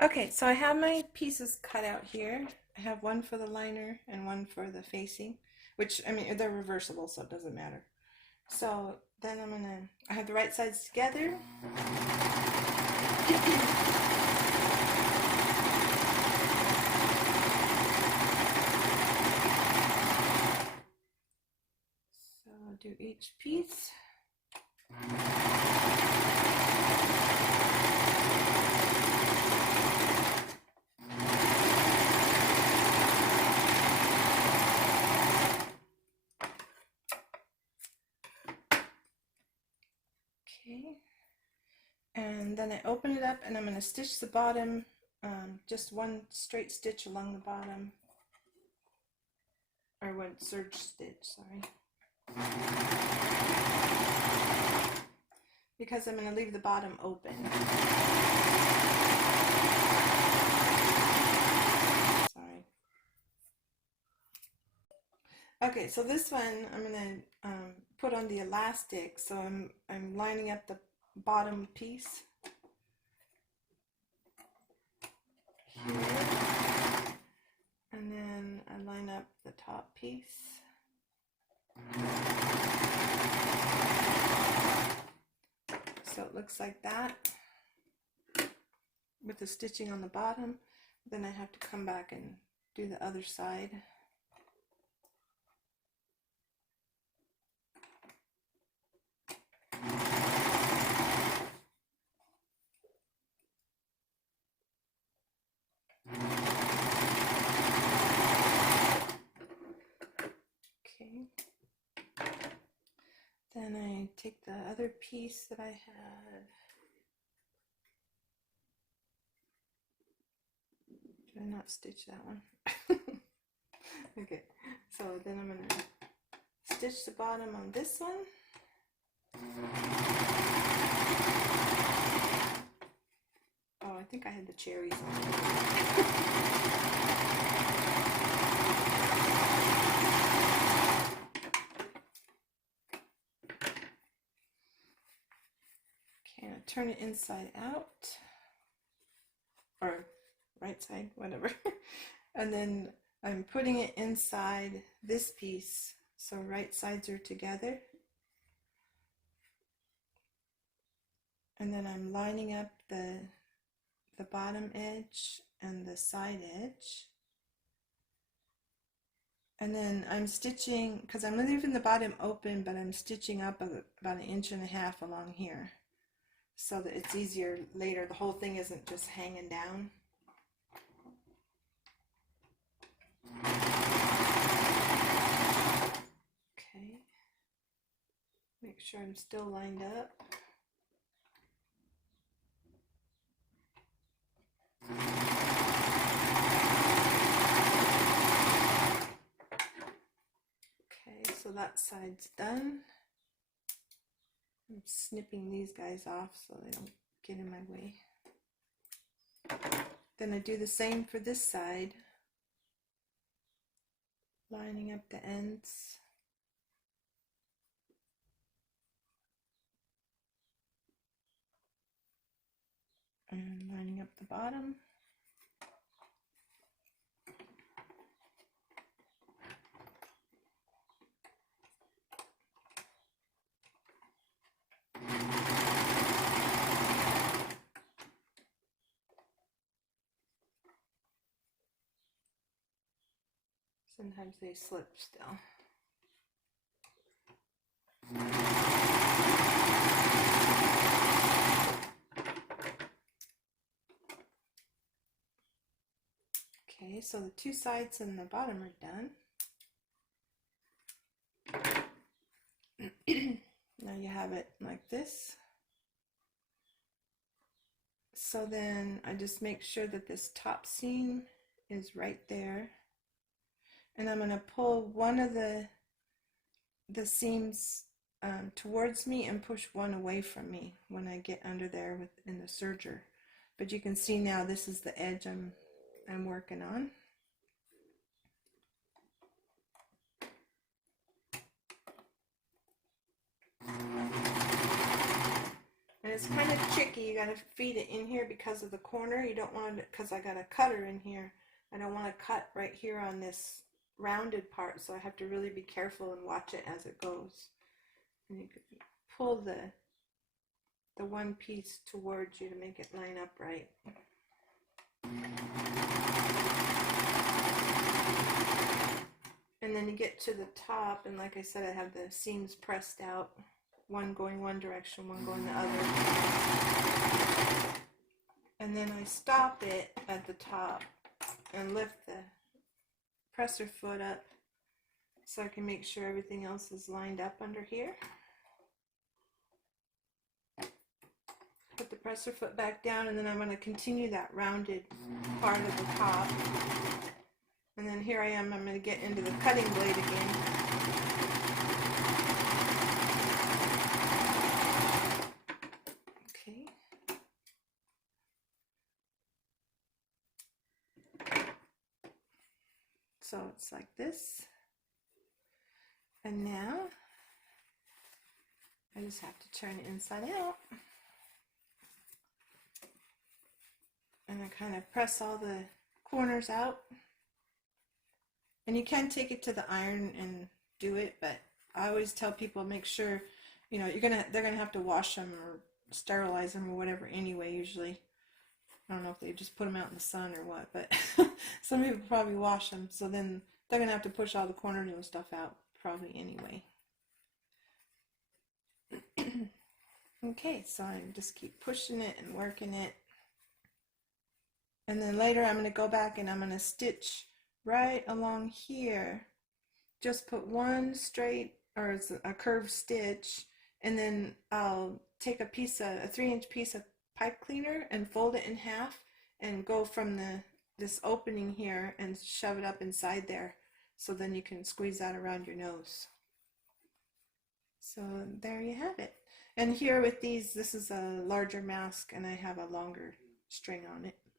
Okay, so I have my pieces cut out here. I have one for the liner and one for the facing, which, I mean, they're reversible, so it doesn't matter. So then I have the right sides together. So I'll do each piece. Okay, and then I open it up and I'm going to stitch the bottom, just one straight stitch along the bottom, or one serge stitch, sorry. Because I'm going to leave the bottom open. Sorry. Okay, so this one I'm going to put on the elastic, so I'm lining up the bottom piece here, and then I line up the top piece. So it looks like that with the stitching on the bottom. Then I have to come back and do the other side. Okay. Then I take the other piece that I had. Did I not stitch that one? Okay, so then I'm going to stitch the bottom on this one. Oh, I think I had the cherries on. Okay, I'll turn it inside out, or right side, whatever. And then I'm putting it inside this piece, so right sides are together. And then I'm lining up the bottom edge and the side edge. And then I'm stitching, because I'm leaving the bottom open, but I'm stitching up about 1.5 inches along here, so that it's easier later. The whole thing isn't just hanging down. Okay. Make sure I'm still lined up. Okay, so that side's done. I'm snipping these guys off so they don't get in my way. Then I do the same for this side, lining up the ends. And lining up the bottom. Sometimes they slip still. Okay, so the two sides and the bottom are done. Now you have it like this. So then I just make sure that this top seam is right there. And I'm going to pull one of the seams towards me and push one away from me when I get under there in the serger. But you can see now this is the edge I'm working on. it's kind of tricky. You got to feed it in here because of the corner. You don't want it, because I got a cutter in here. I don't want to cut right here on this rounded part, so I have to really be careful and watch it as it goes. And you can pull the one piece towards you to make it line up right. And then you get to the top, and like I said, I have the seams pressed out, one going one direction, one going the other. And then I stop it at the top and lift the presser foot up so I can make sure everything else is lined up under here. Put the presser foot back down, and then I'm going to continue that rounded part of the top. And then here I am, I'm going to get into the cutting blade again. Okay. So it's like this. And now I just have to turn it inside out. And I kind of press all the corners out. And you can take it to the iron and do it, but I always tell people, make sure, you know, they're gonna have to wash them or sterilize them or whatever anyway. Usually, I don't know if they just put them out in the sun or what, but some people probably wash them, so then they're gonna have to push all the corners and stuff out probably anyway. Okay, so I just keep pushing it and working it, and then later I'm gonna go back and I'm gonna stitch right along here. Just put one straight or a curved stitch, and then I'll take a 3-inch piece of pipe cleaner and fold it in half and go from this opening here and shove it up inside there, so then you can squeeze that around your nose. So there you have it. And here with these, this is a larger mask and I have a longer string on it.